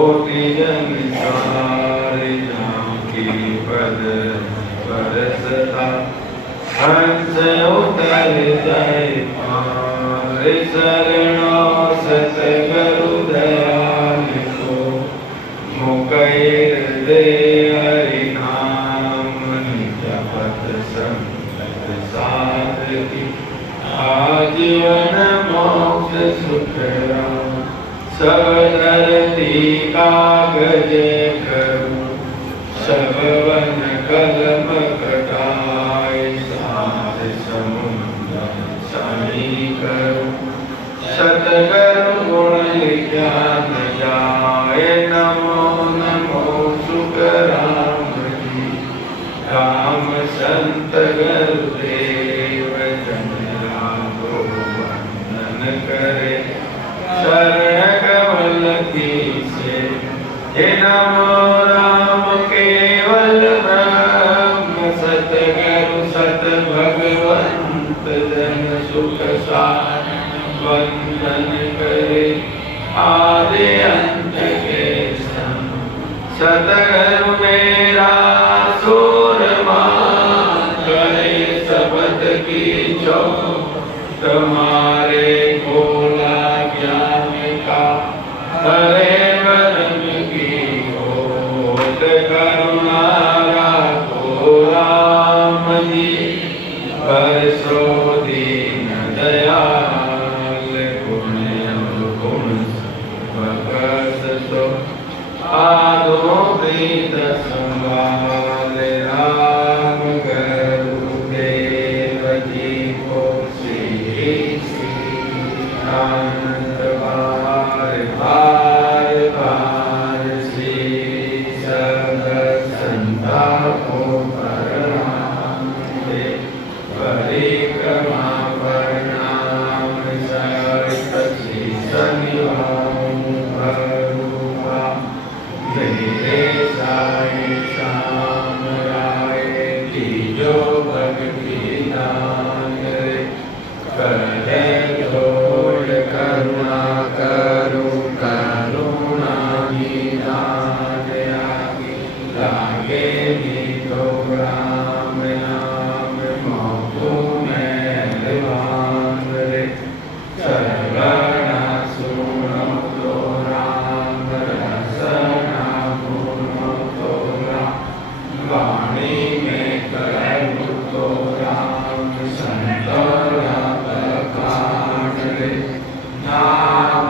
कोटि जन सारे की पद बरसता हंस उतर जाए पार शरणों सतगुरु दयाल को मुकैर दे हरि नाम जपत संत साधकी आजीवन मोक्ष सुख राम सब धरती कागज करूं सब वन कलम कटाए साथ समुद्र समी करूं सतगुरु गुण ज्ञान जाए नमो नमो सुख राम जी राम संत गुरुदेव जन राघो वंदन करे शरण कमल की से हे नमो राम केवल ब्रह्म सतगुरु सत भगवंत जन सुख सार वंदन करे आदि अंत के सम सतगुरु मेरा सूरमा करे शब्द की जो तुम्हारे भोला ज्ञान का हरे वरन की होत करुणा राखो राम जी बरसो दीन दयाल गुण गुण भगत सो आदो वेद संभाल राम गुरुदेव जी को श्री आनंद बार बार बार श्री सब संता को प्रणाम दे परिक्रमा प्रणाम सहित श्री शनिवार भरुआ मेरे साई शाम राय तीजो भक्ति दान करे जोड़ करुणा करो करुणा निदान लागे तो राम नाम मोको मेहरबान रे सर्वना सुनो तो राम रसना गुनो तो राम वाणी में करू तो राम संतोरा बखान रे नाम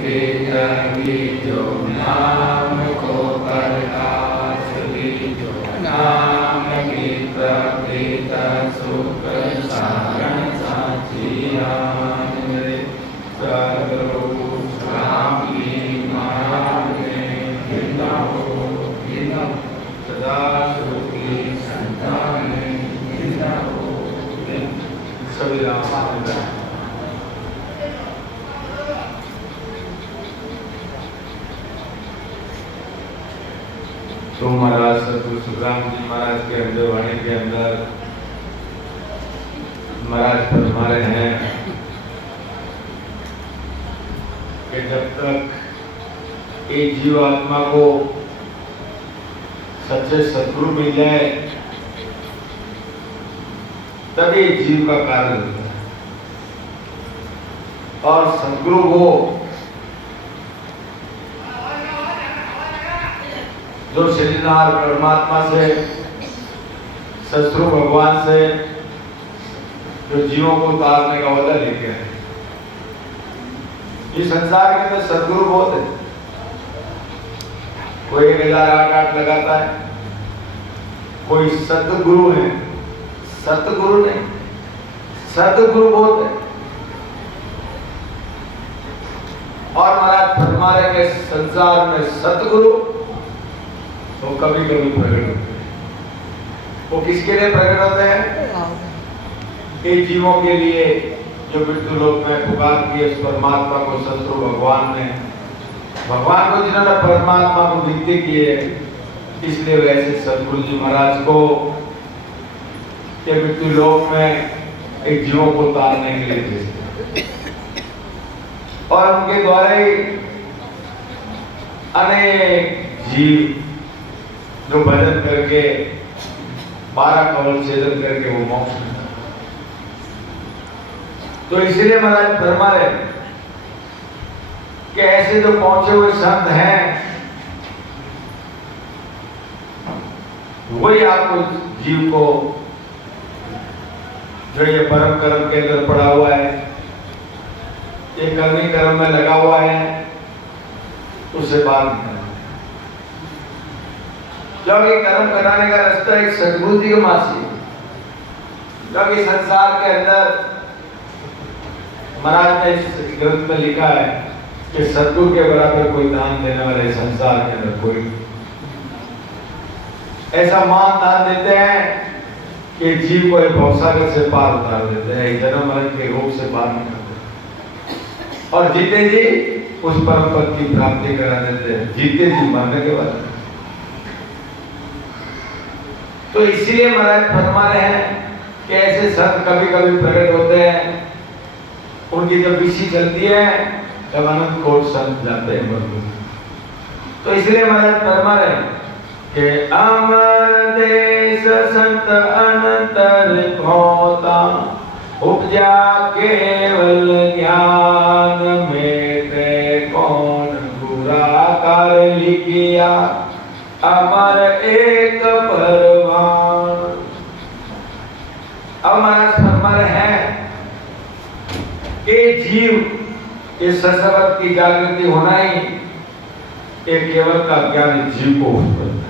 की जो नाम को प्रकाश जो नाम की प्रकृत सुख सारण साचियान रे सर्वरूप राम की मान में गिरना सदा सुखी संतान गिरना हो सभी राम तो महाराज सतगुरु सुखराम जी महाराज के अमृतवाणी के अंदर महाराज फरमा रहे हैं कि जब तक एक जीवात्मा को सच्चे सतगुरु मिल जाए तभी जीव का कार्य होता है और सतगुरु वो जो श्रीनाथ परमात्मा से सतगुरु भगवान से जो जीवों को उतारने का वादा लेके हैं। इस संसार के अंदर सतगुरु बहुत है। कोई 1008 लगाता है, कोई सतगुरु है, सतगुरु नहीं, सतगुरु बहुत है। और महाराज फरमा रहे कि संसार में सतगुरु तो कभी कभी प्रकट होते हैं। वो किसके लिए प्रकट होते हैं? इन जीवों के लिए जो मृत्यु लोक में पुकार की उस परमात्मा को सतगुरु भगवान ने, भगवान को जिन्होंने परमात्मा को विनती की है, इसलिए वैसे सतगुरु जी महाराज को के मृत्यु लोक में एक जीवों को उतारने के लिए भेजते और उनके द्वारा ही अनेक जीव जो भजन करके 12 कवल छेदन करके वो मोक्ष में, तो इसलिए महाराज फरमा रहे कि ऐसे जो पहुंचे हुए संत हैं वही आपको जीव को जो ये परम कर्म के अंदर पड़ा हुआ है, ये कर्मी कर्म में लगा हुआ है, उससे बाहर निकलना। क्योंकि कर्म कराने का रास्ता एक सद्गुरु जी के मासी, क्योंकि संसार के अंदर महाराज ने इस ग्रंथ में लिखा है कि सद्गुरु के बराबर कोई दान देने वाले संसार के अंदर कोई, ऐसा मान दान देते हैं कि जीव को भवसागर से पार उतार देते हैं, जन्म मरण के रोग से पार निकाल देते हैं, और जीते जी उस परम पद की प्राप्ति करा देते हैं, जीते जी मरने के बाद। तो इसीलिए महाराज फरमा रहे हैं कि ऐसे संत कभी कभी प्रकट होते हैं, उनकी जब विशी चलती है तब अनंत कोट संत जाते हैं मरने। तो इसलिए महाराज फरमा रहे हैं कि अमर देश संत अनंतर होता, उपजा केवल ज्ञान में ते कौन बुरा कर लिखिया, अमर एक परवान। अब महाराज फरमा रहे हैं कि जीव इस सशब्द की जागृति होना ही एक केवल का ज्ञान जीव को उत्पन्न है।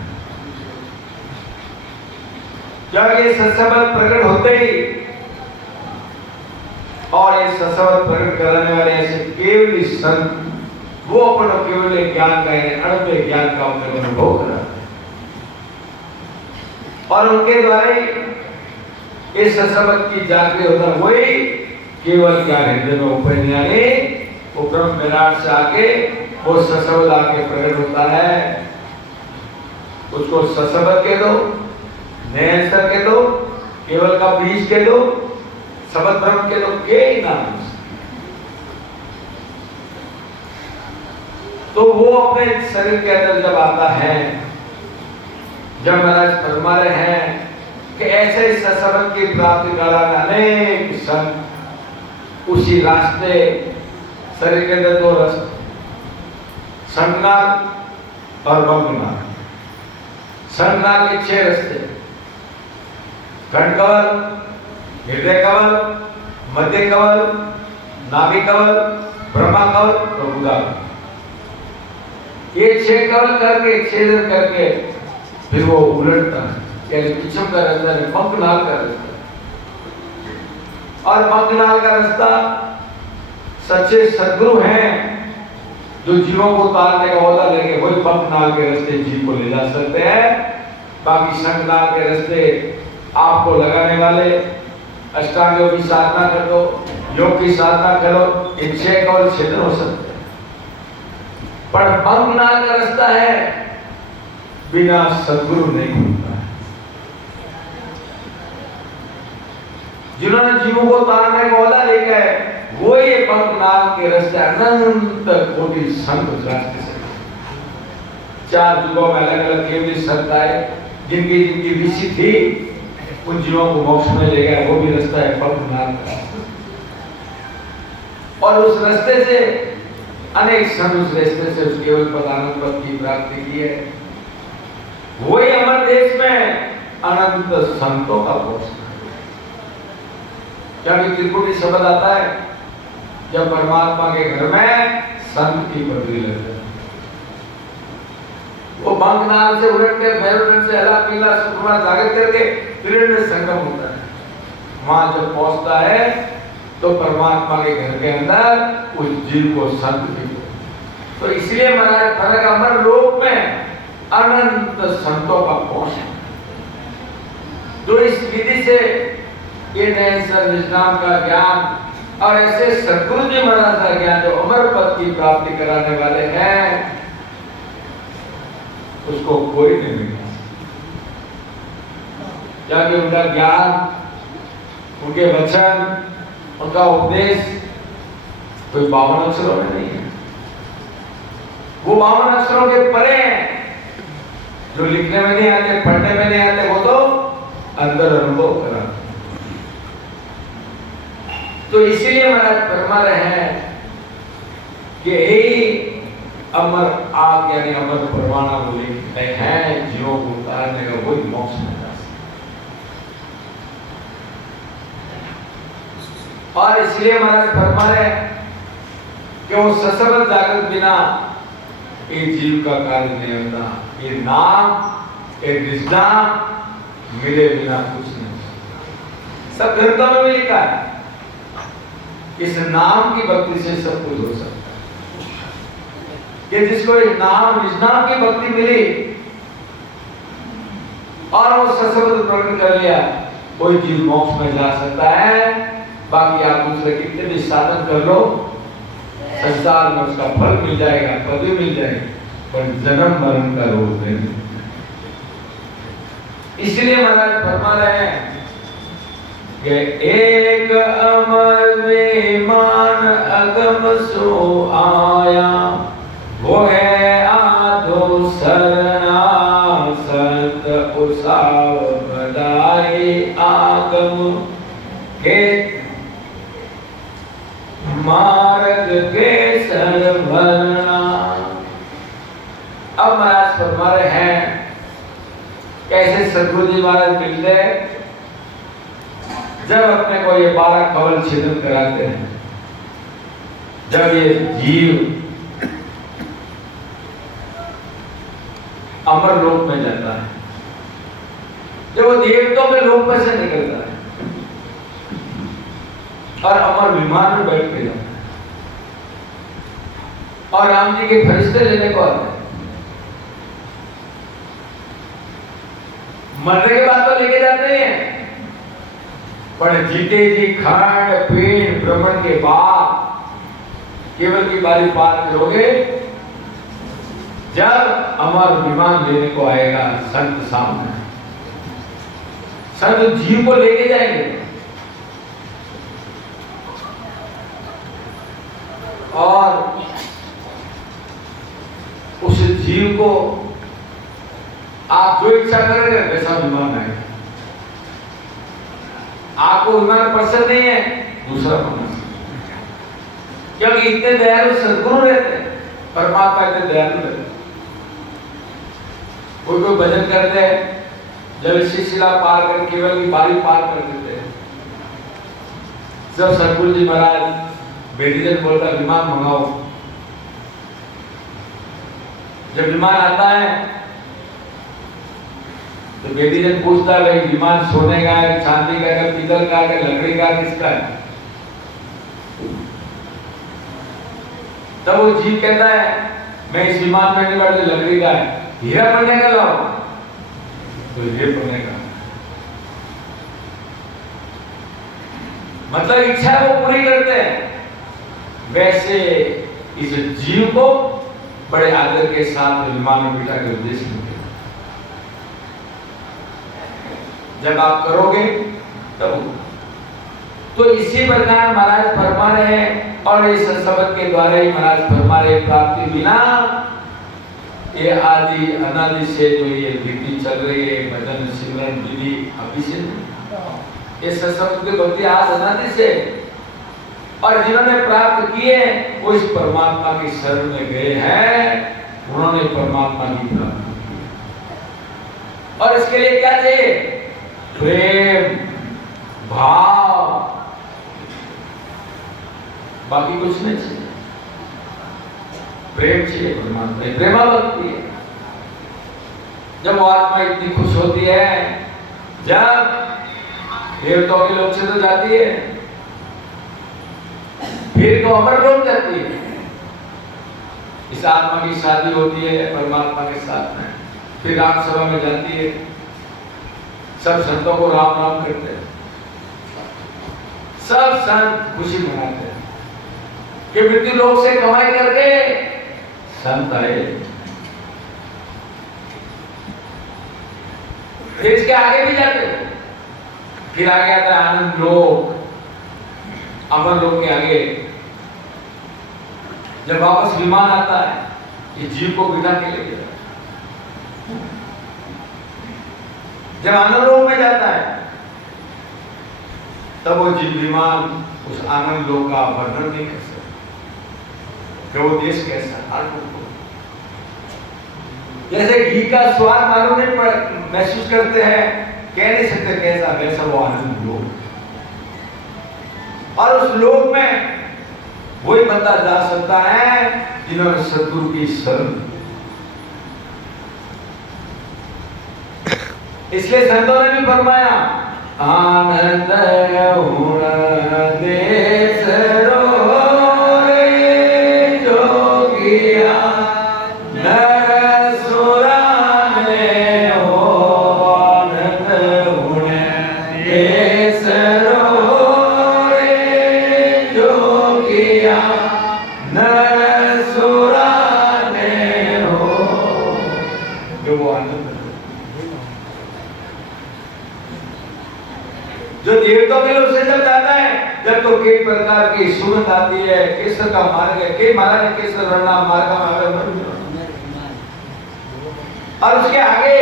जब ये सशब्द प्रकट होते ही, और ये सशब्द प्रकट कराने वाले ऐसे केवल संत वो अपना केवल ज्ञान का अणुत्व ज्ञान का अपने अनुभव कराते हैं, और उनके द्वारा ही इस सशब्द की जागृति होता वही केवल ज्ञान हृदय में उपन्न, यानी वो ब्रह्म विराट से आके वो सशब्द आके प्रकट होता है। उसको सशब्द के दो, नैंसर के दो, केवल का बीज के दो, शब्द ब्रह्म के दो, के ही नाम। तो वो अपने शरीर के अंदर जब आता है, जब महाराज फरमा रहे हैं कि ऐसे सशब्द की प्राप्ति कराने अनेक संत उसी रास्ते, शरीर के अंदर दो रास्ते, संगनाल और बंगनाल। संगनाल के 6 रास्ते, कंठकवल, हृदय कवल, मध्य कवल, नाभि कवल, ब्रह्मा कवल और उदर। ये 6 कवल करके छेदन करके फिर वो उलटता है, यानी पिछम का रास्ता है, पंखनाल का रास्ता। और पंखनाल का रास्ता सच्चे सद्गुरु हैं जो जीवों को उतारने का औदा लेंगे, वही पंखनाल के रास्ते जीव को ले जा सकते हैं। बाकी संगनाल के रास्ते आपको लगाने वाले अष्टांग योग की साधना कर दो, योग की साधना करो, इन 6 कवल छेदन हो सकते हैं। पर पंखनाल का रास्ता है बिना सद्गुरु नहीं खुलता है। जिन्होंने जीवों को उतारने का औदा लेके है, वो ये पंखनाल के रास्ते अनंत कोटि संत उस रास्ते से 4 युगों में अलग अलग केवल संत आए, जिनकी जिनकी विशी थी उन जीवों को मोक्ष में ले गया। वो भी रास्ता है पंखनाल का, और उस रास्ते से अनेक संत उस रास्ते से उस केवल पदानंद पद की प्राप्ति की है। वही अमर देश में अनंत संतों का पोषण। जब त्रिपुटी शब्द आता है, जब परमात्मा के घर में संत की पदवी लगती है, वो बंकनाल से उलट के भैरवगढ़ से हला पीला शुक्रवार जागृत करके त्रिवेणी में संगम होता है। वहां जब पहुंचता है तो परमात्मा के घर के अंदर उस जीव को संत की। तो इसलिए महाराज फर्क अमर लोक में अनंत संतों का पोषण, जो इस विधि से ये नैंसर निष्काम का ज्ञान और ऐसे सद्गुरु जी महाराज का ज्ञान जो अमर पद की प्राप्ति कराने वाले हैं, उसको कोई नहीं मिला। जाके उनका ज्ञान, उनके वचन, उनका उपदेश कोई 52 अक्षरों में नहीं है। वो 52 अक्षरों के परे हैं, जो लिखने में नहीं आते, पढ़ने में नहीं आते, वो तो अंदर अनुभव करा। तो इसीलिए महाराज फरमा रहे हैं कि हे अमर आग यानी अमर परवाना वो लिखते हैं, जीवों को उतारने का वही मोक्ष में जा सकता। और इसलिए महाराज फरमा रहे कि वो ससरत जागृत बिना ये जीव का कार्य नहीं होता। ये नाम ये निष्ठा मिले बिना कुछ नहीं। सब ग्रंथों में भी लिखा है, इस नाम की भक्ति से सब कुछ हो सकता है। कि जिसको इस नाम निष्ठा की भक्ति मिली और वो ससरत प्रकट कर लिया, कोई जीव मोक्ष में जा सकता है। बाकी आप दूसरे कितने भी साधन कर लो, संसार में उसका फल मिल जाएगा, पदवी मिल जाएगी, पर जन्म मरण का रोग नहीं। इसलिए महाराज फरमा रहे हैं कि एक अमर विमान अगम सो आया, वो है आधो सरना संत उसाव बदाई आगम के मार्ग के सरवरना। अब महाराज फरमा रहे हैं कैसे सदगुरु जी महाराज मिलते जब अपने को ये 12 कवल छिदन कराते हैं, जब ये जीव अमर लोक में जाता है, जब वो देवताओं के लोक में से निकलता है और अमर विमान में बैठ के जाता है और राम जी के फरिश्ते लेने को आते हैं। मरने के बाद तो लेके जाते हैं, पर जीते जी खांड पीण भ्रमण के बाद केवल की बारी पार करोगे जब अमर विमान लेने को आएगा संत सामने। संत जीव को लेके जाएंगे और उस जीव को आप जो इच्छा करेंगे वैसा विमान आएगा। आपको विमान पसंद नहीं है, दूसरा विमान, क्योंकि इतने दयालु सदगुरु रहते हैं, परमात्मा इतने दयालु रहते हैं। कोई भजन करते हैं, जब शिशिला पार कर केवल की बारी पार कर देते हैं, जब सदगुरु जी महाराज बेदीजन बोलता विमान मंगाओ, जब विमान आता है तो बेदीजन पूछता है भाई विमान सोने का है, चांदी का है, पीतल का है, लकड़ी का, किसका है? तब वो जीव कहता है मैं इस विमान में नहीं बैठा, लकड़ी का है, हीरा बनने का लाओ, तो हीरे बनने का। मतलब इच्छा वो पूरी करते हैं। वैसे इस जीव को बड़े आदर के साथ विमान में बिठा कर उद्देश्य मिलते। जब आप करोगे तब तो इसी प्रकार महाराज फरमा रहे हैं और इस शब्द के द्वारा ही महाराज फरमा रहे प्राप्ति बिना ये आदि अनादि से जो ये विधि चल रही है, भजन सिमरन विधि अभी से ये शब्द की भक्ति आज अनादि से, और जिन्होंने प्राप्त किए वो इस परमात्मा की शरण में गए हैं, उन्होंने परमात्मा की प्राप्ति की। और इसके लिए क्या चाहिए? प्रेम भाव, बाकी कुछ नहीं चाहिए। प्रेम चाहिए परमात्मा, प्रेमा भक्ति है। जब वो आत्मा इतनी खुश होती है, जब देवताओं के लोक से तो जाती है, फिर तो अमर लोक जाती है। इस आत्मा की शादी होती है परमात्मा के साथ में, फिर राम सभा में जाती है, सब संतों को राम राम करते हैं, सब संत खुशी मनाते हैं कि मृत्यु लोक से कमाई करके संत आए। फिर इसके आगे भी जाते हैं, फिर आगे आता है आनंद लोक, अमर लोक के आगे जब वापस विमान आता है ये जीव को बिठा के ले गया। जब आनंद लोक में जाता है तब वो जीव विमान उस आनंद लोक का वर्णन नहीं कर सकता कि वो देश कैसा है। जैसे घी का स्वाद मालूम नहीं महसूस करते हैं, कह नहीं सकते कैसा, वैसा वो आनंद लोक। और उस लोक में वही बंदा जा सकता है जिन्होंने सद्गुरु की शरण। इसलिए संतों ने भी फरमाया, आनंद देश कई प्रकार की सुगंध आती है, केसर का मार्ग है, कई महाराज ने केसर रन्ना मार्ग और उसके आगे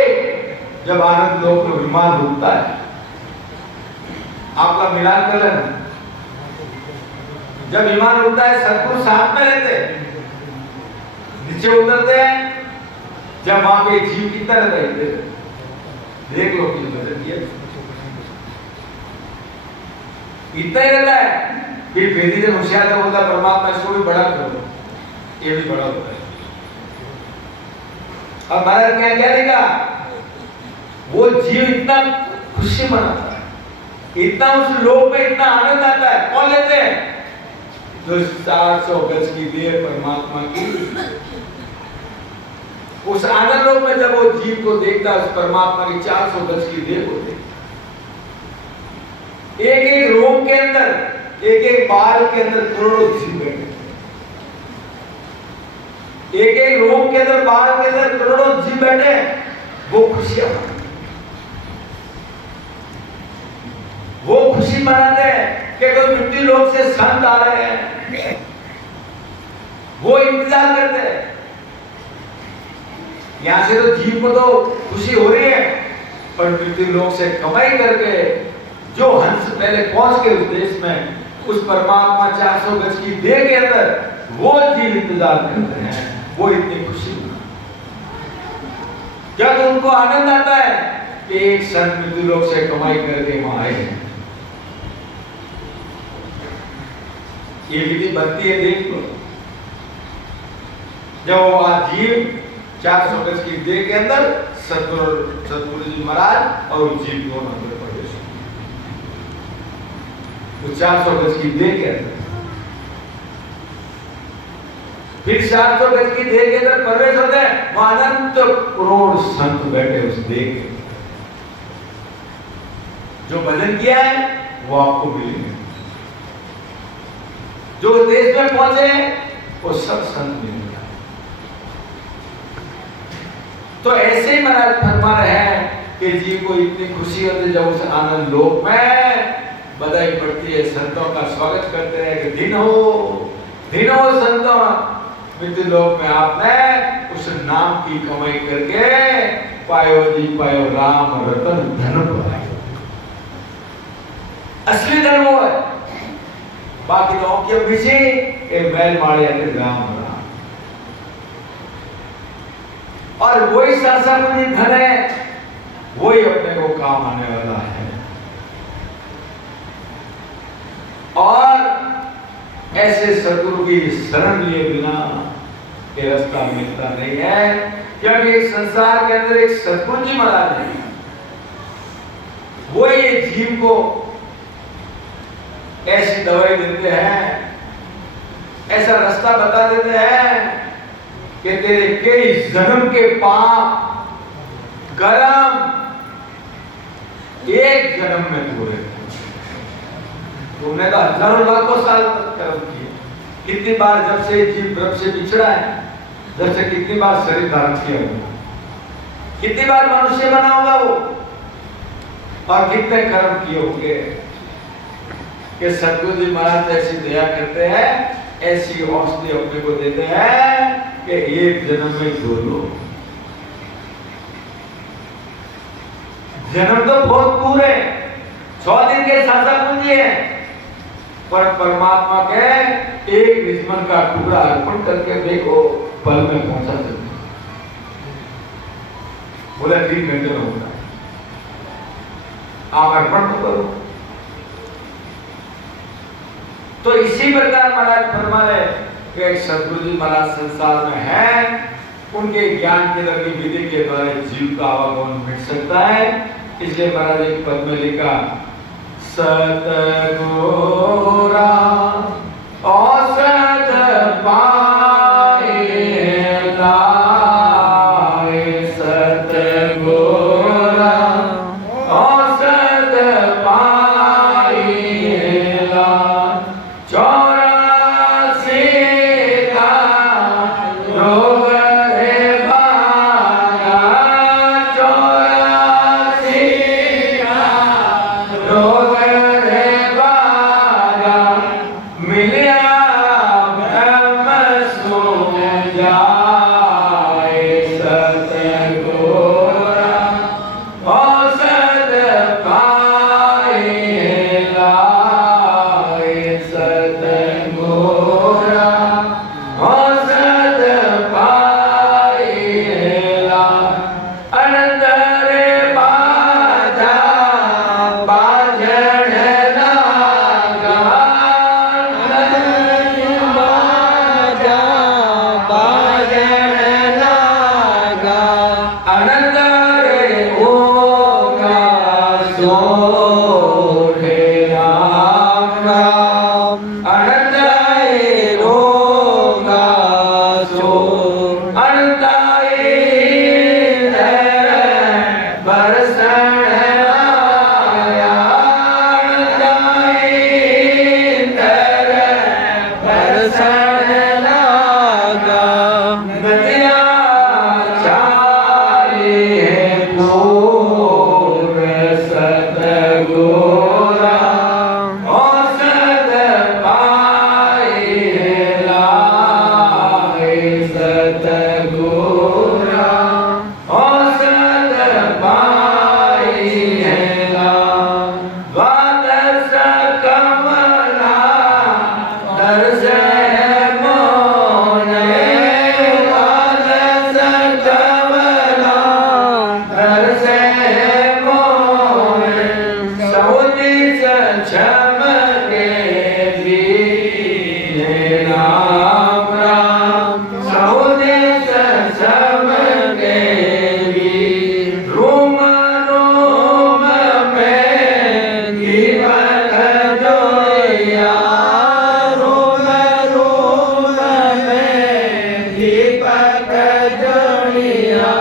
जब आनंद लोक में विमान रुकता है, आपका मिलान कर लेना। जब विमान रुकता है सतगुरु साथ में रहते हैं, नीचे उतरते हैं, जब वहां पे जीव कितना रहता है देख लो कि बदल किया इतना ही रहता है। फिर भेदी जब होशियार जब बोलता परमात्मा इसको भी बड़ा करो, ये भी बड़ा होता है। और महाराज क्या क्या देगा, वो जीव इतना खुशी मनाता है, इतना उस लोक में इतना आनंद आता है। कौन लेते हैं? जो 400 गज की देह परमात्मा की, उस आनंद लोक में जब वो जीव को देखता है, उस परमात्मा की 400 गज की देह को देखता, एक एक रोम के अंदर, एक एक बाल के अंदर करोड़ों जीव बैठे, एक एक रोम के अंदर, बाल के अंदर करोड़ों जीव बैठे, वो खुशियां वो खुशी मनाते हैं कि कोई मृत्यु लोक से संत आ रहे हैं, वो इंतजार करते हैं। यहां से तो जीव को तो खुशी हो रही है, पर मृत्यु लोक से कमाई करके जो हंस पहले पहुंच के उस देश में, उस परमात्मा 400 गज की देह के अंदर, वो जीव इंतजार करते हैं, वो इतनी खुशी जब उनको आनंद आता है कि एक संत मृत्यु लोक से कमाई करके वहां आए हैं। ये विधि बनती है, देख लो। जब वो जीव 400 गज की देह के अंदर सतगुरु जी महाराज और जीव दोनों अंदर प्रवेश, वो 400 गज की देह के अंदर, फिर 400 गज की देह के अंदर प्रवेश होते हैं, वहां अनंत करोड़ संत बैठे उस देह के। जो भजन किया है वो आपको मिलेंगे, जो देश में पहुंचे वो सब संत मिलेंगे। तो ऐसे ही महाराज फरमा रहे हैं कि जीव को इतनी खुशी होती है जब उस आनंद लोक में बधाई पड़ती है, संतों का स्वागत करते हैं कि दिन हो संतों, मृत्यु लोक में आपने उस नाम की कमाई करके पायो जी पायो राम रतन धन पायो। असली धन वो है, बाकी लोगों के पीछे एक बैल मारे राम राम, और वही शासन धन है, वही अपने को काम आने वाला है। और ऐसे सद्गुरु की शरण लिए बिना ये रास्ता मिलता नहीं है, क्योंकि एक संसार के अंदर एक सद्गुरु जी महाराज है, वो ये जीव को ऐसी दवाई देते हैं, ऐसा रास्ता बता देते हैं कि तेरे कई जन्म के पाप कर्म एक जन्म में पूरे। तुमने तो हजारों लाखों साल तक कर्म किए, कितनी बार जब से जीव ब्रह्म से बिछड़ा है, जब से कितनी बार शरीर धारण किया होगा, कितनी बार मनुष्य बना होगा वो, और कितने कर्म किए होंगे कि सद्गुरु जी महाराज ऐसी दया करते हैं, ऐसी औषधि अपने को देते हैं कि एक जन्म में 2 लोग। जन्म तो बहुत पूरे 100 दिन के सासा पूंजी है, पर परमात्मा के एक रिजमन का टुकड़ा अर्पण करके देखो, पल में पहुंचा सकते। बोला 3 घंटे में होगा, आप अर्पण तो करो। तो इसी प्रकार महाराज फरमा रहे कि सदगुरु जी महाराज संसार में है, उनके ज्ञान के द्वारा विधि के द्वारा जीव का आवागमन मिट सकता है। इसलिए महाराज एक पद में लिखा, सतगुरा औसत पाए लाए, सतगुरा औसत पाए लाए, 84 का रोग रे भागा, 84 का रोग रे भागा, मिलिया ब्रह्म सो जाए, सतगुरा औसत पाए लाए, सतगुरा औसत पाए लाए, अनंत रे बाजा बाजण लागा, बाजा बाजण लागा, अनंत रे होगा सोहे राम राम, अनंत रे होगा सो, अनंत बरसण आया, अनंत बरसण लागा, नदिया चाले पूर, सतगुरा औसत पाए लाए, सतगुरा औसत पाए लाए, द्वादश कमला दर्श मोने, द्वादश कमला दर्श मोने, 100 चमके दीने राम राम, 100 चमके दी, रोम रोम में दीपक जोया, रोम रोम में दीपक जोड़िया,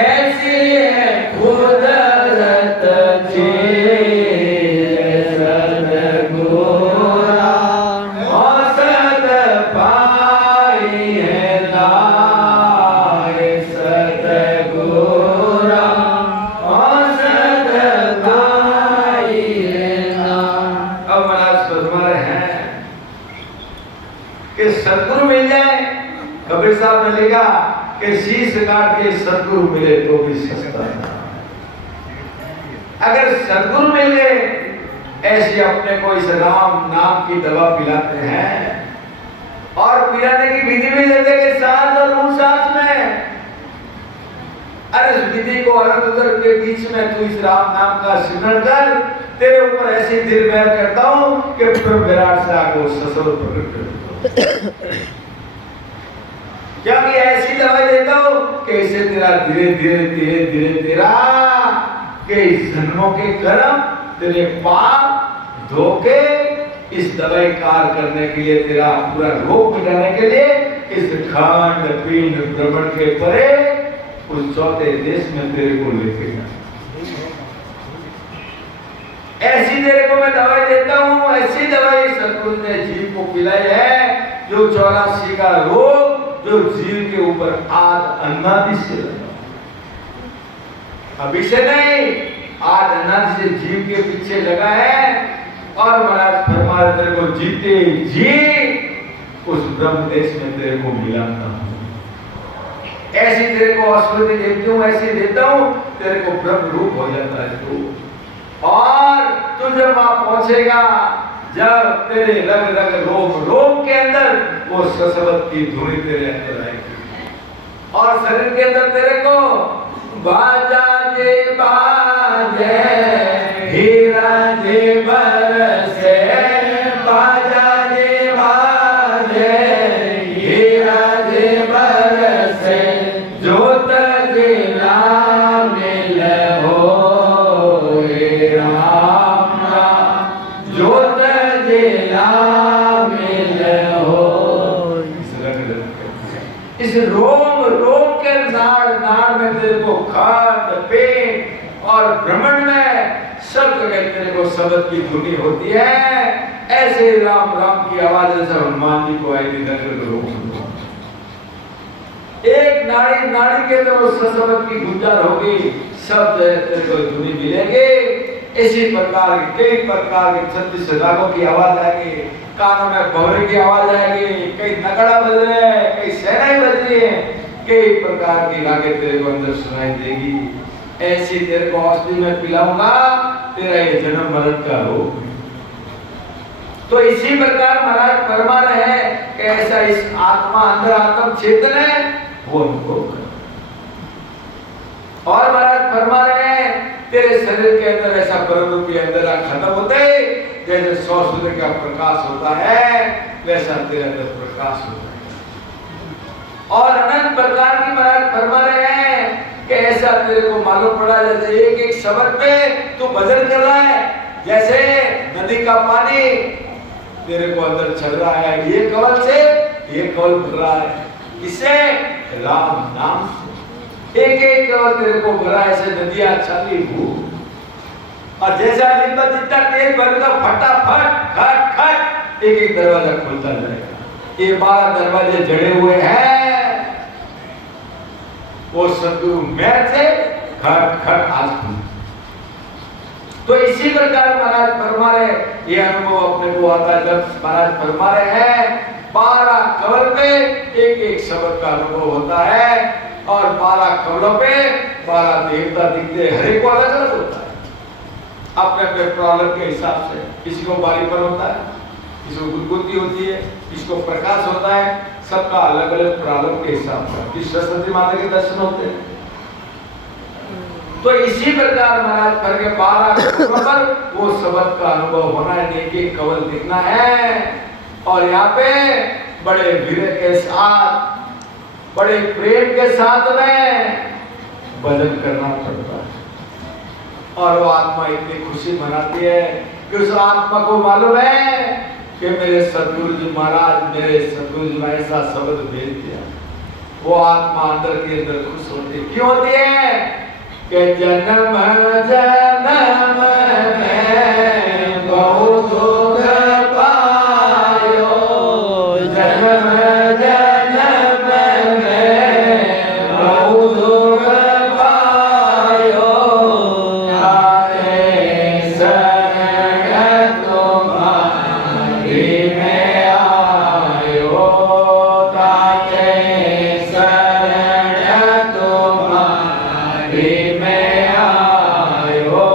ऐसी है कुदरत जी, सतगुरा औसत पाए लाए, सतगुरा औसत पाए लाए। अब महाराज फरमा रहे हैं कि सदगुरु मिल जाए, कबीर साहब ने लिखा कि शीश काट के सदगुरु मिले तो भी सस्ता है। अगर सदगुरु मिल गए, ऐसे अपने को इस राम नाम की दवा पिलाते हैं और पिलाने की विधि भी देते के साथ और उस साथ में, अरे इस विधि को अलग उधर के बीच में तू इस राम नाम का सिमरन कर, तेरे ऊपर ऐसी दिल बैर करता हूं कि प्रभु विराट सा को ससुर प्रकट कर देता हूं। क्या कि ऐसी दवाई देता हूं कि इसे तेरा धीरे धीरे धीरे धीरे तेरा के जन्मों के कर्म तेरे पाप धोके इस दवाई कार करने के लिए, तेरा पूरा रोग मिटाने के लिए इस खंड पिंड भ्रमण के परे उस चौथे देश में तेरे को लेके जाना। ऐसी तेरे को मैं दवाई देता हूं, ऐसी दवाई सतगुरु ने जीव को पिलाई है, जो 84 का रोग जो जीव के ऊपर आद अनादि से लगा, अभी से नहीं, आद अनादि से जीव के पीछे लगा है। और महाराज फरमा रहे तेरे को जीते जी उस ब्रह्म देश में तेरे को मिलाता हूं। ऐसी तेरे को आस्कृति देती हूँ, ऐसी देता हूँ, तेरे को ब्रह्म रूप हो जाता है तू। और तू जब वहां पहुंचेगा, जब तेरे रग रग रोम रोम के अंदर वो ससवत की धुनी तेरे अंदर आएगी, और शरीर के अंदर तेरे को बाजा जे बाजे, हीरा जे बरसे, बाजा जे बाजे, हीरा जे बरसे, जोत जिला मिल हो हे राम राम, जोत जिला मिल हो। इस रोम रोम के नाड़ नाड़ में तेरे को खंड पेट और भ्रमण में सब जगह तेरे को शब्द की धुनी होती है। ऐसे राम राम की आवाज जैसे हनुमान जी को आई थी एक नाड़ी नाड़ी के अंदर शब्द की गुंजार होगी, सब तेरे को धुनी मिलेगी। इसी प्रकार कई प्रकार के 36 रागों की आवाज आएगी, कानों में भंवरे की आवाज आएगी, कई नगड़ा बज रहे हैं, कई शहनाई बज रही है, कई प्रकार की रागें तेरे को अंदर सुनाई देगी। ऐसी तेरे को औषधि में पिलाऊंगा, तेरा ये जन्म मरण का रोग। तो इसी प्रकार महाराज फरमा रहे हैं कि ऐसा इस आत्मा अंदर आत्म चेतन है वो अनुभव कर। और महाराज फरमा रहे हैं तेरे शरीर के अंदर ऐसा परम के अंदर खत्म होते जैसे सूर्य का प्रकाश होता है, वैसा तेरे अंदर प्रकाश होता है। और अनंत प्रकार की महाराज फरमा रहे हैं कि ऐसा तेरे को मालूम पड़ा जैसे एक एक शब्द पे तू भजन कर रहा है, जैसे नदी का पानी तेरे को अंदर चल रहा है, ये कवल से ये कवल भर रहा है, इससे राम नाम से एक एक कवल तेरे को भरा, ऐसे नदियां चली भू। और जैसा लिंबा जितना तेज भरेगा फटाफट खट खट एक एक दरवाजा खुलता जाएगा। ये 12 दरवाजे जड़े हुए हैं, वो सदगुरु मेहर से खट खट आज खुल। तो इसी प्रकार महाराज फरमा रहे, ये अनुभव अपने को आता है जब महाराज फरमा रहे हैं 12 कवल पे एक एक शब्द का अनुभव होता है, और 12 कवलों पे 12 देवता दिखते, हर एक को अलग अलग होता है अपने अपने प्रॉब्लम के हिसाब से। किसी को बारीपन होता है, किसी को गुदगुदी होती है, किसी को प्रकाश होता है, सबका अलग अलग प्रॉब्लम के हिसाब से किसी सरस्वती माता के दर्शन होते हैं। तो इसी प्रकार महाराज भर के 12 कवलों पर वो शब्द का अनुभव होना है, एक एक कवल दिखना है। और यहाँ पे बड़े विरह के साथ, बड़े प्रेम के साथ में भजन करना पड़ता है। और वो आत्मा इतनी खुशी मनाती है कि उस आत्मा को मालूम है कि मेरे सतगुरु जी महाराज, मेरे सतगुरु जी ने ऐसा शब्द भेज दिया। वो आत्मा अंदर के अंदर खुश होती है। क्यों होती है कि जन्म जन्म में बहुत दुख पायो, जन्म जन्म में बहुत दुख पायो, तारे शरण तुम्हारी में आयो, तारे शरण तुम्हारी में आयो,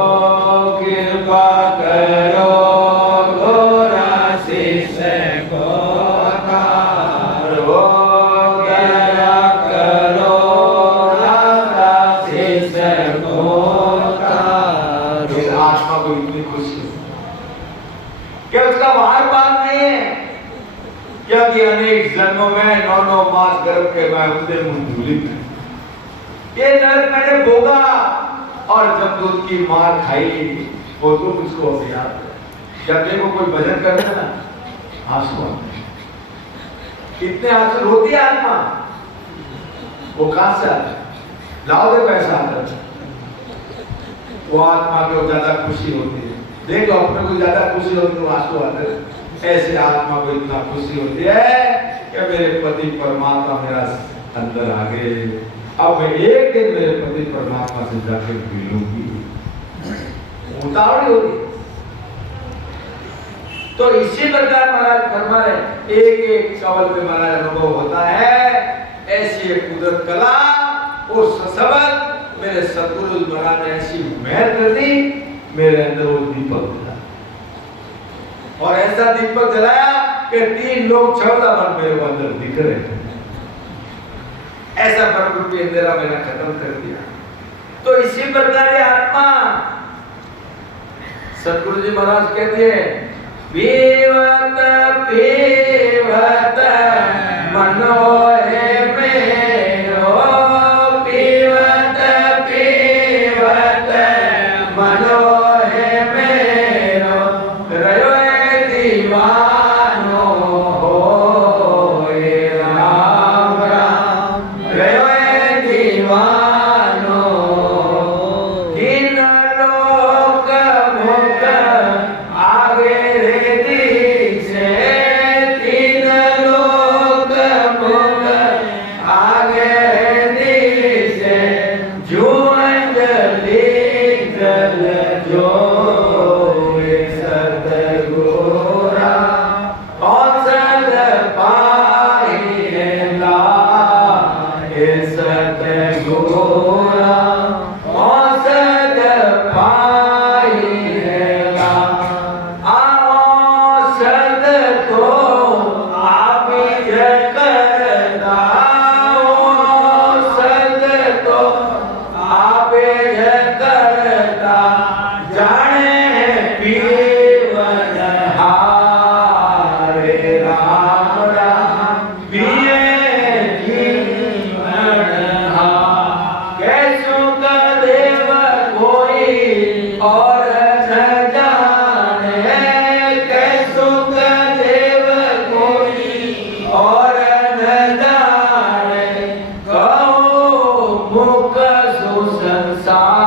कृपा करो गोरा शिष्य को तारो, दया करो राधा शिष्य को तारो। इस आत्मा को इतनी खुशी क्या उसका बाहर बात नहीं है, क्योंकि अनेक जन्मों में 9 मास गर्भ के मैं उनसे मुंह धूली थी। ये नरक मैंने भोगा, और जब दूध की मार खाई वो तो उसको अभी याद है। जब देखो कोई भजन करता ना, आंसू आते हैं, कितने आंसू होती है आत्मा, वो कहां से आता है, लाओ दे पैसा आता है, वो आत्मा को ज्यादा खुशी होती है। देख लो अपने को ज्यादा खुशी होती है तो आंसू आते हैं। ऐसे आत्मा को इतना खुशी होती है कि मेरे पति परमात्मा मेरा अंदर आ गए, अब मैं एक दिन मेरे पति परमात्मा से जाकर मिलूंगी, उतावली होगी। तो इसी प्रकार महाराज फरमा रहे, एक एक कवल पे महाराज अनुभव होता है ऐसी एक कुदरत कला और सबद मेरे सतगुरु महाराज ने ऐसी महल कर दी, मेरे अंदर वो दीपक जला और ऐसा दीपक जलाया कि 3 लोग 14 बार मेरे अंदर दिख रहे हैं। ऐसा परम रूपी अंधेरा मैंने खत्म कर दिया। तो इसी प्रकार ये आत्मा सतगुरु जी महाराज कहते हैं पीवत पीवत मनोहे मेरो, पीवत पीवत मनोहे मेरो, रयो दीवानो होए राम राम, रयो दीवानो इन लोक मुख आगे रे दीछे, 3 लोक मुख आगे दीछे, जुअन जल जोए सतगुरा, औसत पाए लाए सतगुरा, औसत पाए ला, औसत तो आप करता, औसत तो आप करता, जाने पीवन हारे राम राम, पिए जीवन हार, कैसो का देव कोई और न जाने, कैसो का देव कोई और न जाने, कहो मुख सु संसार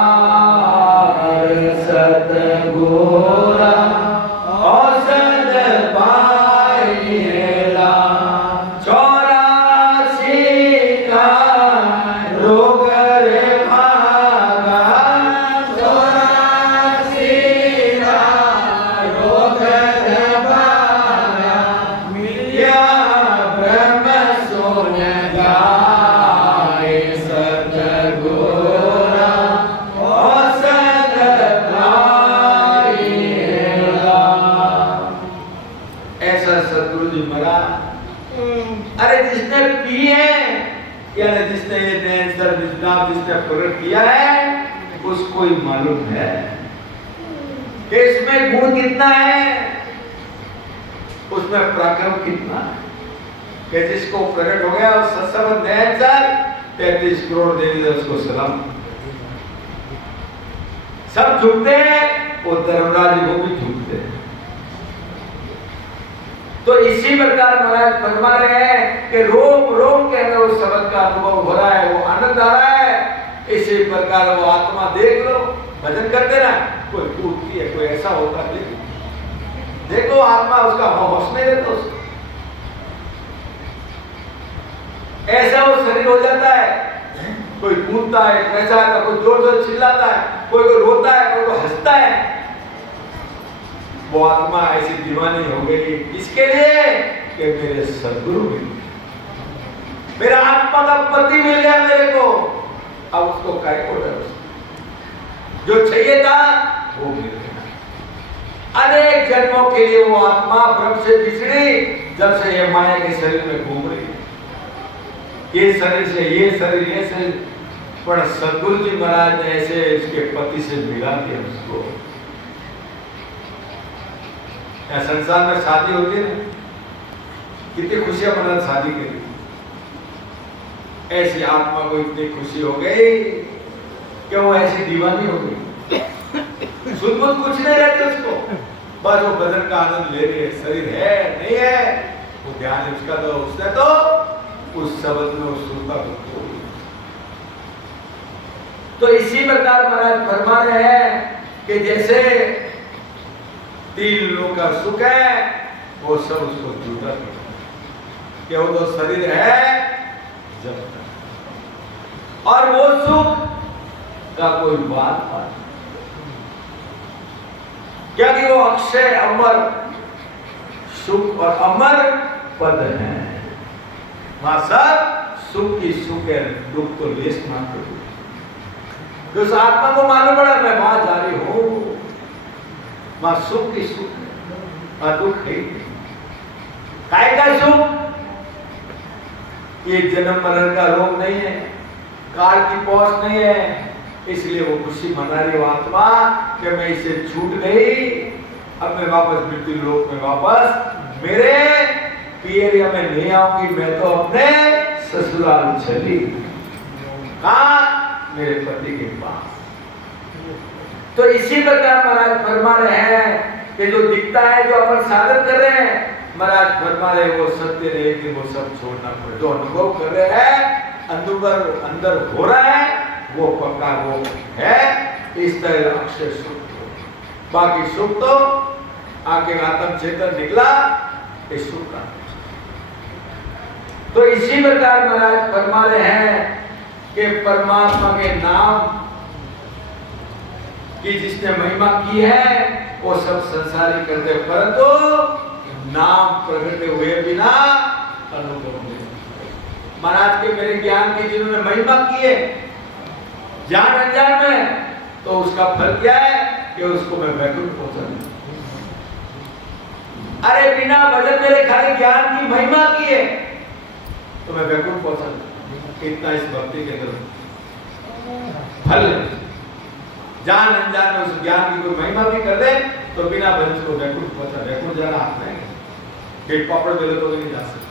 सतगुरा, औसत पाइला, 84 का रोग रे भागा, 84 का रोग रे भागा, मिलिया ब्रह्म सोन गाए सतगुरा, औसत पाइला। ऐसा सतगुरु जी महाराज, अरे जिसने पिए यानी जिसने ये नेचर विज्ञान जिसने प्रकट किया है उसको ही मालूम है कि इसमें गुण कितना है, उसमें पराक्रम कितना है, कि जिसको प्रकट हो गया उस सत्संग नेचर 33 करोड़ देवी उसको सलाम, सब झुकते हैं, वो धर्मराज जी को भी झुकते हैं। तो इसी प्रकार महाराज फरमा रहे हैं कि रोम रोम के अंदर उस शब्द का अनुभव हो रहा है, वो आनंद आ रहा है। इसी प्रकार वो आत्मा देख लो, भजन करते ना, कोई टूटती है, कोई ऐसा होता है, देखो आत्मा उसका होश नहीं रहता उसको, ऐसा वो शरीर हो जाता है, कोई कूदता है, कैसा है, कोई जोर जोर चिल्लाता है, कोई को रोता है, कोई को हंसता है। वो आत्मा ऐसी दीवानी हो गई इसके लिए कि मेरे सद्गुरु मिल गए, मेरा आत्मा का पति मिल गया मेरे को, अब उसको काय को डर, जो चाहिए था वो मिल गया। अनेक जन्मों के लिए वो आत्मा ब्रह्म से बिछड़ी, जब से ये माया के शरीर में घूम रही है, ये शरीर से ये शरीर, ये शरीर, पर सद्गुरु जी महाराज ने ऐसे उसके पति से मिला दिया उसको। या संसार में शादी होती है ना, कितनी खुशियां मनाते शादी के लिए, ऐसी आत्मा को इतनी खुशी हो गई कि वो ऐसी दीवानी हो गई, सुध बुध कुछ नहीं रहती उसको, बस वो बदन का आनंद ले रही है, शरीर है नहीं है वो ध्यान है उसका, तो उसने तो उस शब्द में उस सुरता को तोड़ दिया। तो इसी प्रकार महाराज फरमा रहे हैं कि जैसे 3 लोगों का सुख है वो सब उसको झूठा कि वो तो शरीर है जब तक, और वो सुख का कोई बात नहीं, क्या कि वो अक्षय अमर सुख और अमर पद है, वहां सब सुख की सुख है, दुख तो लेस मात्र हुई। तो उस आत्मा को मालूम पड़ा मैं वहां जा रही हूं, वहां सुख की सुख है और दुख है। काय का सुख? ये जन्म मरण का रोग नहीं है, काल की पहुंच नहीं है, इसलिए वो खुशी मना रही वो आत्मा कि मैं इसे छूट गई, अब मैं वापस मृत्यु लोक में वापस मेरे पियरिया में नहीं आऊंगी, मैं तो अपने ससुराल चली। कहां? मेरे पति के पास। तो इसी प्रकार महाराज फरमा रहे हैं कि जो दिखता है, जो अपन साधन कर रहे हैं, महाराज फरमा रहे वो सत्य नहीं कि वो सब छोड़ना पड़े। जो अनुभव कर रहे हैं, अंदर हो रहा है, वो पक्का वो है। इस तरह अक्षय सुख, बाकी सुख तो आगे आत्म चेतन निकला इस सुख का। तो इसी प्रकार महाराज फरमा रहे हैं कि परमात्मा के नाम की जिसने महिमा की है वो सब संसारी करते, परंतु नाम प्रकट हुए बिना अनुभव नहीं। महाराज के मेरे ज्ञान की जिन्होंने महिमा की है जान अनजान में, तो उसका फल क्या है कि उसको मैं वैकुंठ पहुंचा दूं। अरे बिना भजन मेरे खाली ज्ञान की महिमा की है तो मैं वैकुंठ पहुंचा दूं। इतना इस भक्ति के अंदर फल। जान अनजान में उस ज्ञान की कोई महिमा भी कर दे तो बिना भजन को वैकुंठ पहुंचा। वैकुंठ जाना हाथ में पेट पापड़ दे तो नहीं जा सकते।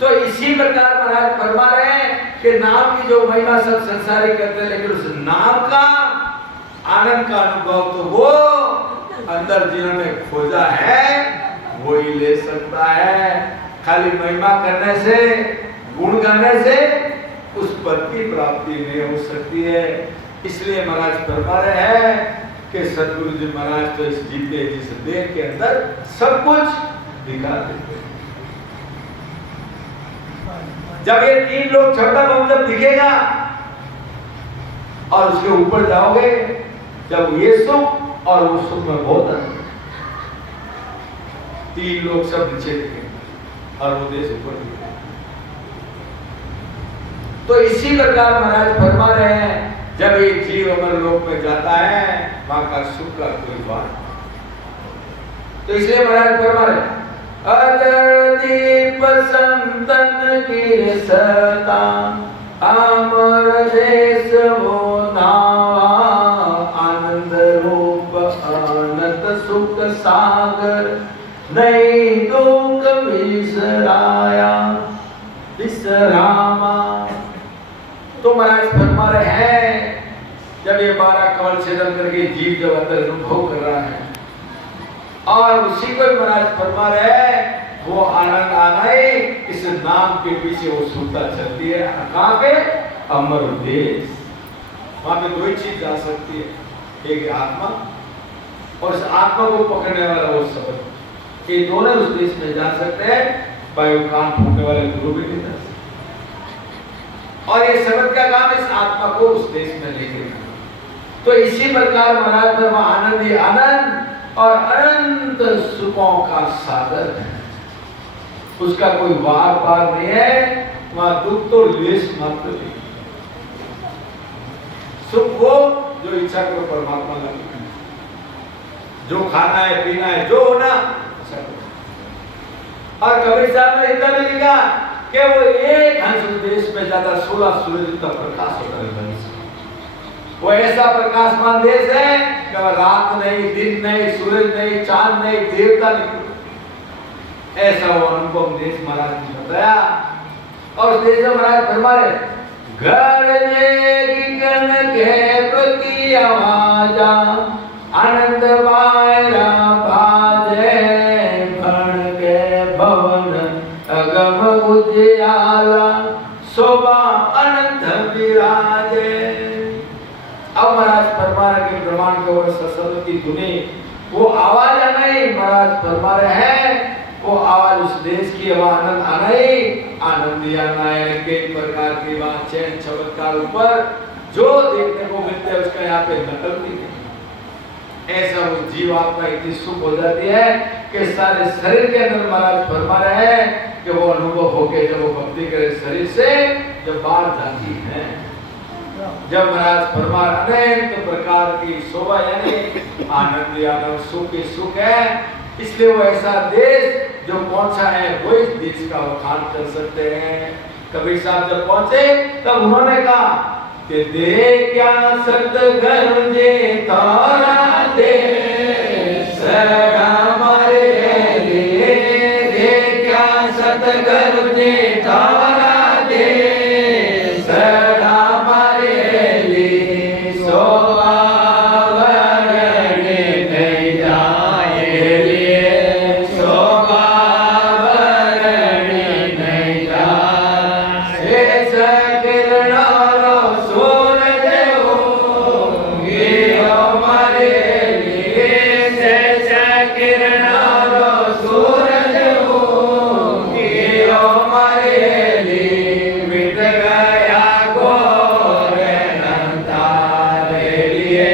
तो इसी प्रकार महाराज फरमा रहे हैं कि नाम की जो महिमा सब संसारी करते हैं, लेकिन उस नाम का आनंद का अनुभव तो वो अंदर जिन्होंने खोजा है वो ही ले सकता है। खाली महिमा करने से, गुण गाने से उस पद की प्राप्ति नहीं हो सकती है। इसलिए महाराज फरमा रहे हैं कि सदगुरु जी महाराज तो इस जीते जिस देह के अंदर सब कुछ दिखा देते हैं। जब ये तीन लोग छठा बम जब दिखेगा और उसके ऊपर जाओगे, जब ये सुख और उस सुख में बहुत अंतर, तीन लोग सब नीचे दिखेंगे और वो देश ऊपर दिखेगा। तो इसी प्रकार महाराज फरमा रहे हैं जब ये जीव अमर लोक में जाता है वहां का सुख का कोई बात। तो इसलिए महाराज फरमा रहे अदर दीप संतन की सता अमर देश वो नावा आनंद रूप अनंत सुख सागर नहीं दुख विसराया विसरामा। तो महाराज फरमा रहे हैं जब ये 12 कमल छेदन करके जीव जब अंदर अनुभव कर रहा है और उसी को महाराज फरमा रहे हैं वो आनंद आना ही इस नाम के पीछे वो सुनता चलती है। कहां पे? अमर देश। वहां पे दो ही चीज जा सकती है, एक आत्मा और इस आत्मा को पकड़ने वाला वो शब्द। ये दोनों उस देश में जा सकते हैं, भाई कान फूकने वाले गुरु भी नहीं जा सकते। और ये शब्द का काम इस आत्मा को उस देश में लेके जाना। तो इसी प्रकार महाराज में वह आनंद ही आनंद और अनंत सुखों का सागर है, उसका कोई वार पार नहीं है। वहां दुख तो लेस मात्र नहीं। सुख वो जो इच्छा करो परमात्मा का, जो खाना है पीना है जो होना। और कबीर साहब ने इतना भी लिखा कि वो एक हंस देश में ज्यादा 16 सूरज का प्रकाश होता है। वो ऐसा प्रकाशमान देश है कि रात नहीं, दिन नहीं, सूरज नहीं, चांद नहीं, देवता नहीं, ऐसा वो अनुपम देश महाराज ने बताया। और उस देश में महाराज फरमा रहे गरजे गण के प्रति आवाजा आनंद बायरा बाजे भण के भवन अगम उजियाला शोभा अनंत विराजे। अब महाराज फरमा रहे कि ब्रह्मांड के ऊपर सरस्वती की धुनी वो आवाज आना ही महाराज फरमा रहे हैं वो आवाज उस देश की आनंद आना ही आनंद आना है। कई प्रकार की बात चैन चमत्कार ऊपर जो देखने को मिलते हैं उसका यहाँ पे नकल नहीं है। ऐसा वो जीवात्मा इतनी सुख हो जाती है कि सारे शरीर के अंदर महाराज फरमा रहे हैं कि वो अनुभव होके जब वो भक्ति करे शरीर से जब बाहर जाती है, जब महाराज फरमा अनेक प्रकार की शोभा यानी आनंद आनंद सुख ही सुख है, इसलिए वो ऐसा देश जो पहुंचा है वो इस देश का वखान कर सकते हैं। कबीर साहब जब पहुंचे तब उन्होंने कहा कि दे क्या सतगुरु जी तारा दे हमारे लिए, दे क्या सतगुरु जी तारा दे हमारे लिए, शोभा बढ़ने नहीं जाए लिए, शोभा बढ़ने नहीं जाए, शेष किरणों सूरज होगी हमारे लिए, शेष किरणों सूरज होगी हमारे लिए, मिट गया घोर अंधारे लिए,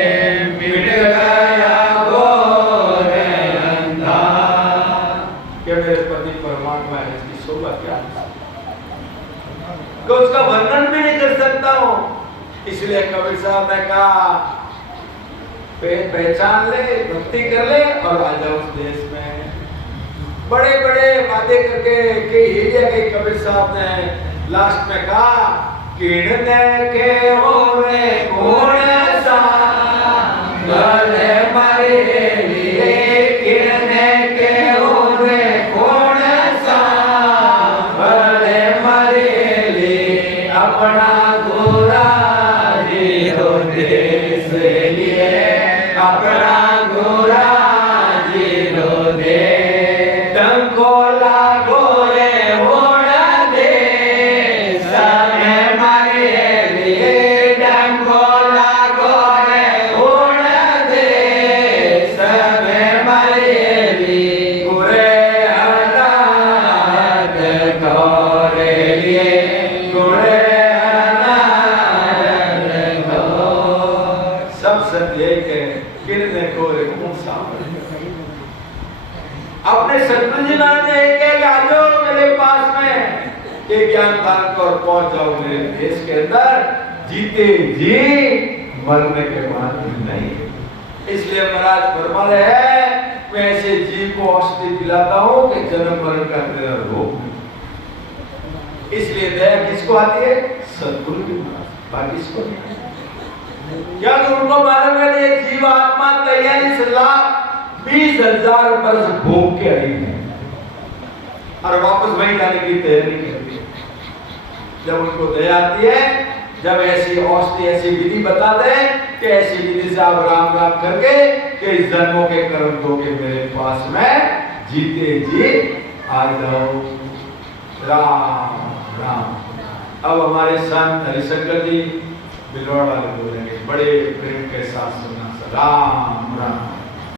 मिट गया घोर अंधार। क्या मेरे पति परमात्मा है, इसकी शोभा क्या है कि उसका वर्णन भी नहीं कर सकता हूं। इसलिए कबीर साहब ने कहा पहचान ले, भक्ति कर ले और आ जाओ उस देश में। बड़े बड़े वादे करके कई हिलिया गई। कबीर साहब ने लास्ट में कहा किरण के होने कौन सा गले मारे लिए, किरण के होने कौन सा गले मारे लिए, अपना गोरा जीरो देश लिए, अपना गोरा जीरो दे, डंकोला गोरे होना दे समय मारे लिए, डंकोला गोरे होना दे समय मारे लिए, गोरे अनाथ गोरे लिए, गोरे अनाथ गोरे, सब सत्य के किरने कोरे कौन सा। अपने सतगुरु जी महाराज ने आ जाओ मेरे पास में, ये ज्ञान दान कर पहुंच जाओ मेरे देश के अंदर, जीते जी मरने के बाद नहीं। इसलिए महाराज फरमा रहे हैं मैं ऐसे जीव को औषधि पिलाता हूं कि जन्म मरण का तेरा रोग नहीं। इसलिए दया किसको आती है? सतगुरु की, बाकी किसको नहीं। क्या उनको मालूम है ये जीव आत्मा तैयारी से लाख 20,000 वर्ष भोग के आई है और वापस वहीं जाने की तैयारी करती है। जब उनको दया आती है, जब ऐसी औषधि ऐसी विधि बताते हैं कि ऐसी विधि से आप राम राम करके कि इस जन्मों के कर्म धो के मेरे पास में जीते जी आ जाओ। राम राम। अब हमारे संत हरिशंकर जी बिलौड़ वाले बोलेंगे, बड़े प्रेम के साथ सुनना। राम राम।